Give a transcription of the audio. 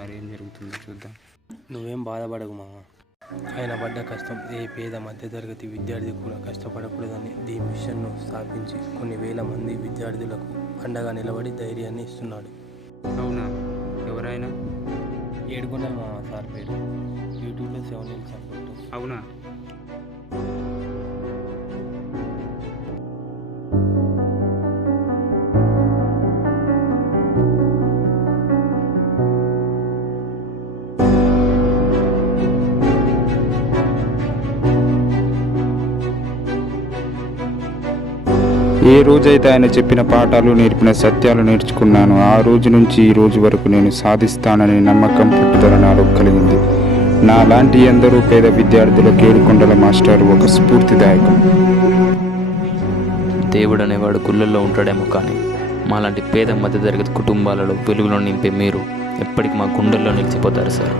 మరి ఏం జరుగుతుందో చూద్దాం. నువ్వేం బాధపడకు మామ. ఆయన పడ్డ కష్టం ఏ పేద మధ్యతరగతి విద్యార్థి కూడా కష్టపడకూడదని దీ మిషన్ను స్థాపించి కొన్ని వేల మంది విద్యార్థులకు అండగా నిలబడి ధైర్యాన్ని ఇస్తున్నాడు. అవునా? ఎవరైనా? ఏడుకొండల మామ సార్ పేరు. యూట్యూబ్లో 7 years సపోర్ట్. అవునా? ఏ రోజైతే ఆయన చెప్పిన పాఠాలు నేర్పిన సత్యాలు నేర్చుకున్నాను, ఆ రోజు నుంచి ఈ రోజు వరకు నేను సాధిస్తానని నమ్మకం పట్టుదల నాలో కలిగింది. నాలాంటి ఎందరో పేద విద్యార్థులకు ఏడుకొండల మాస్టర్ ఒక స్ఫూర్తిదాయకం. దేవుడు అనేవాడు గుళ్ళల్లో ఉంటాడేమో, కానీ మాలాంటి పేద మధ్యతరగతి కుటుంబాలలో వెలుగులో నింపే మీరు ఎప్పటికీ మా గుండెల్లో నిలిచిపోతారు సార్.